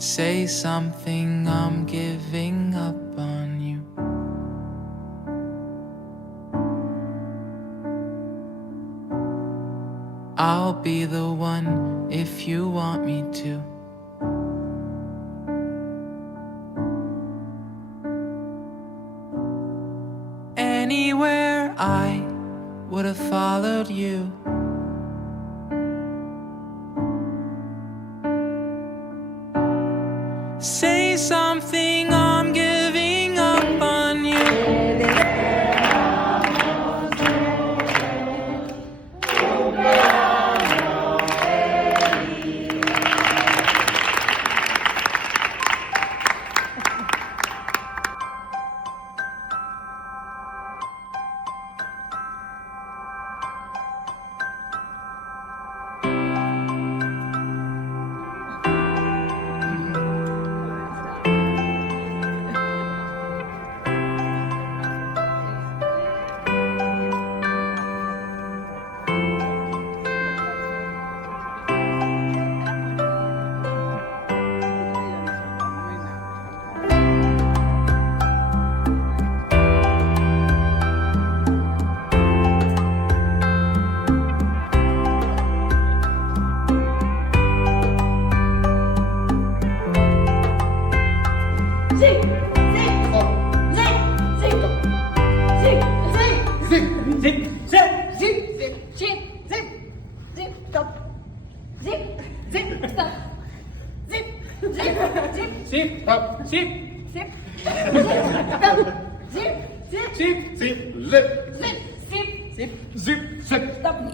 Say something, I'm giving up on you. I'll be the one if you want me to. Anywhere I would have followed you. Say something, I'm giving up on you.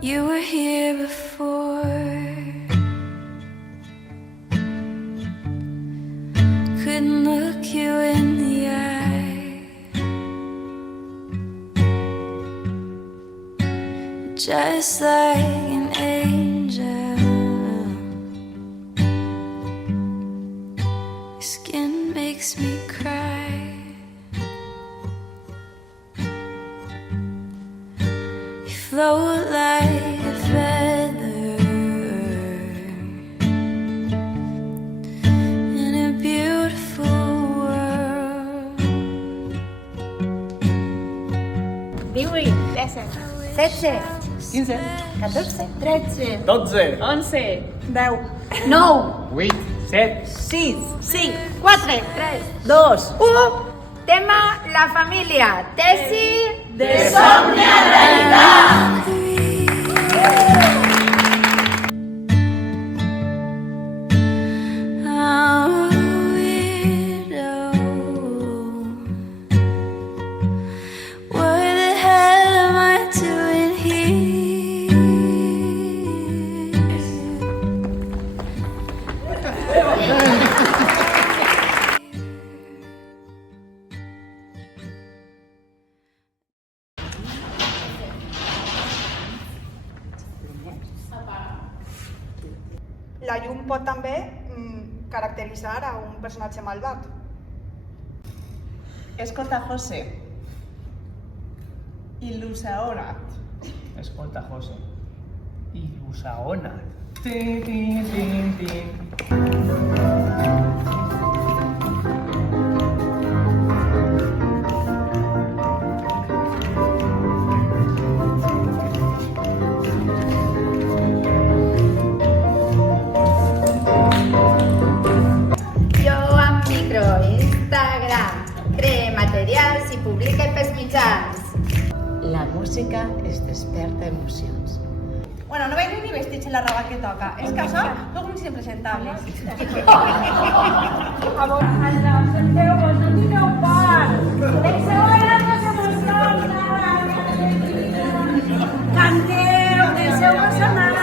You were here before. Couldn't look you in the eye. Just like an angel. Your skin makes me cry. You float like a feather in a beautiful world. 18, 17, 15, 14, 13, 12, 11, 10, 9, 8, 7, 6, 5, 4, 3, 2, 1. Tema la família. Tesi de Somnia Realitat. La llum pot també caracteritzar a un personatge malvat. Escolta, José. Ilusaonat. Escolta, José. Ilusaonat. Tin, tin, tin, tin. Jo amb micro, Instagram, cree materials i publica pels mitjans. La música es desperta emocions. Bueno, no veig ni vestits en la roba que toca. És que això són uns impresentables. Senteu-vos, no tingueu por. Deixeu anar les emocions. Canteu, deixeu-vos anar.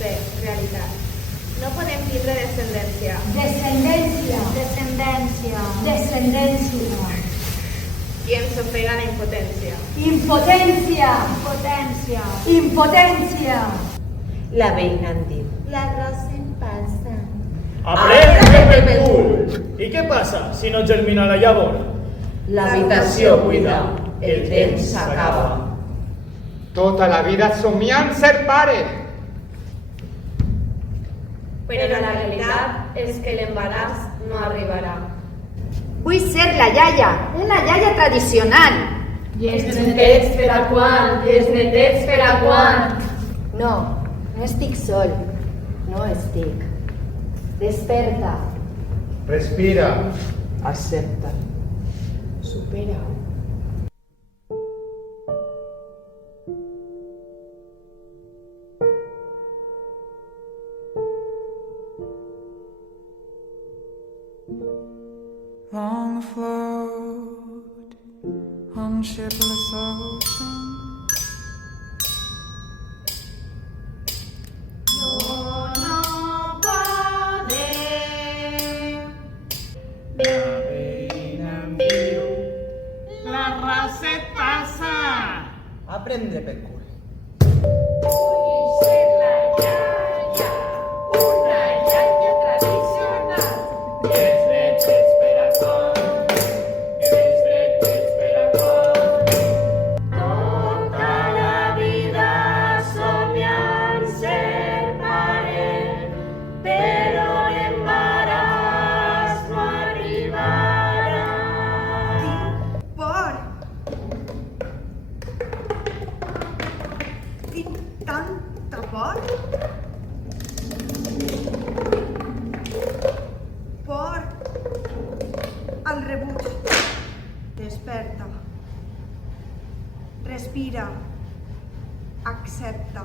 fer realitat. No podem tindre descendència. Descendència. Descendència. Descendència. I ens ofega la impotència. Impotència. Impotència. Impotència. La veïna en diu. L'arròs en passa. ¡Aprende el cul! ¿Y qué pasa si no germina la llavor? L'habitació buida. El temps s'acaba. Tota la vida somiant ser pare. Però la realitat és que l'embaràs no arribarà. Vull ser la iaia, una iaia tradicional. I els netets per a quan? I els netets per a quan? No, no estic sol. No estic. Desperta. Respira. Accepta. Supera-ho. Long afloat on shipless ocean. Aprende pel cul. Tanta por? Por al rebuig. Desperta. Respira. Accepta.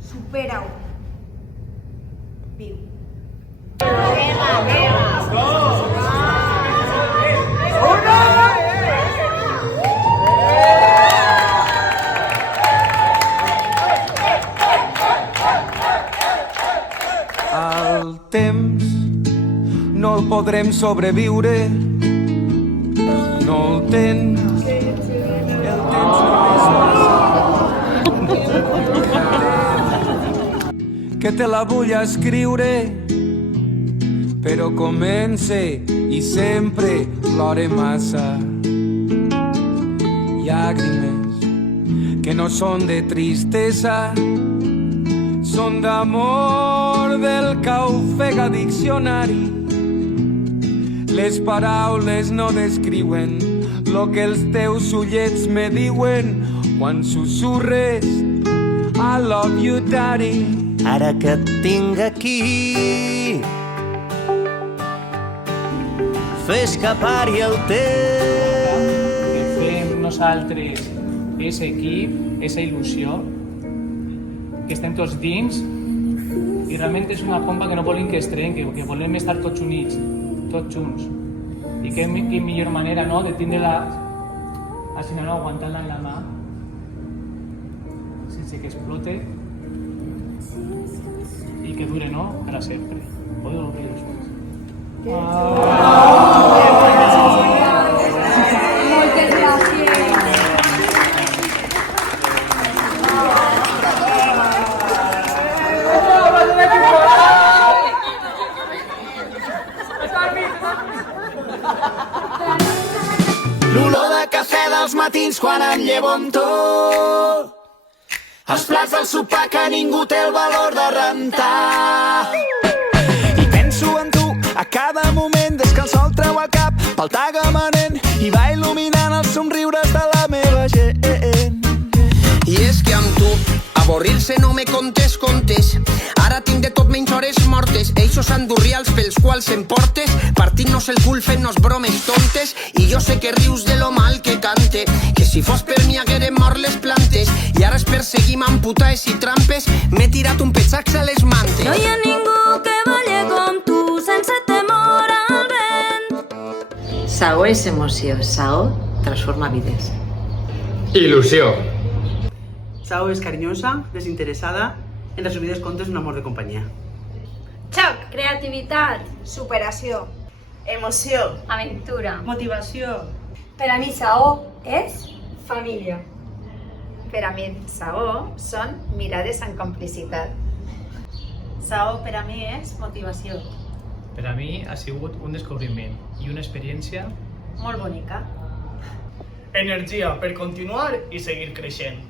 Supera-ho. Viu. El temps no el podrem sobreviure, no el tens, el temps només passa. Que te la vull escriure, però comence i sempre plore massa. Llàgrimes que no són de tristesa, són d'amor del que ofega diccionari. Les paraules no descriuen lo que els teus ullets me diuen quan susurres I love you, daddy. Ara que et tinc aquí, fes que pari el temps. Que fem nosaltres és equip, és il·lusió, que estem tots dins i realment és una pompa que no volem que es trenqui, que volem estar tots units, tots junts. I que millor manera, no?, de tindre-la així, no, aguantant-la en la mà sense que explote i que dure, no?, per a sempre. Podeu obrir els ulls. Moltes gràcies. L'olor de cafè dels matins quan em llevo amb tu, els plats del sopar que ningú té el valor de rentar. I penso en tu a cada moment des que el sol treu el cap pel tagamanent i va il·luminant els somriures de la meva gent. I és que amb tu avorrir-se no me contes. Ara tinc de tot menys hores mortes, eixos andurrials pels quals em portes, partint-nos el cul fent-nos bromes tontes. I jo sé que rius de lo mal que cante, que si fos per mi haguérem mort les plantes. I ara es perseguim amb putaes i trampes, m'he tirat un petxax a les mantes. No hi ha ningú que balle com tu, sense temor al vent. Saó és emoció, Saó transforma vides. Il·lusió. Sao és carinyosa, desinteressada En resumides comptes, un amor de companyia. Xoc, creativitat, superació, Emoció. aventura. Motivació. Per a mi, Saó és família. Per a mi, Saó són mirades en complicitat. Saó per a mi és motivació. Per a mi ha sigut un descobriment i una experiència Molt bonica. Energia per continuar i seguir creixent.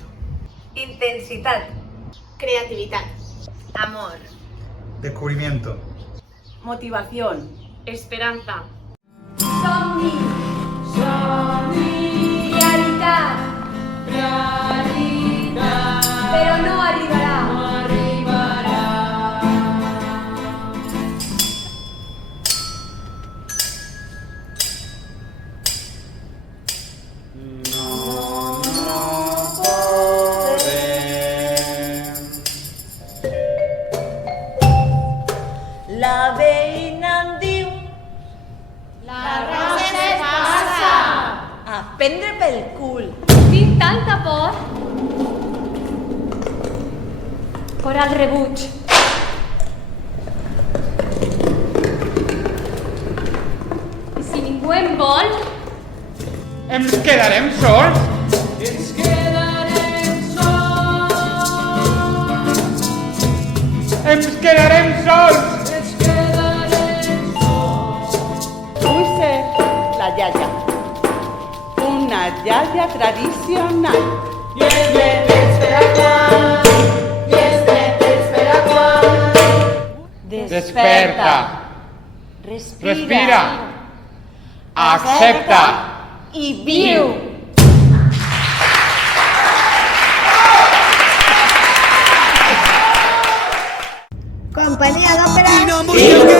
Intensitat, Creativitat. amor, Descubrimiento. Motivación. esperanza. Somni. Somni. Realitat. Realitat. Però no arribarà. No arribarà. La veïna em diu a prendre pel cul. Tinc tanta por al rebuig. I si ningú em vol, Ens quedarem sols? Ens quedarem sols. Ens quedarem sols! Ens quedarem sols. Vull ser la iaia. Una iaia tradicional. I els nens per a quan? I els nens per a quan? Desperta. Respira. Accepta. I viu. Companyia d'òpera. I no em busqueu que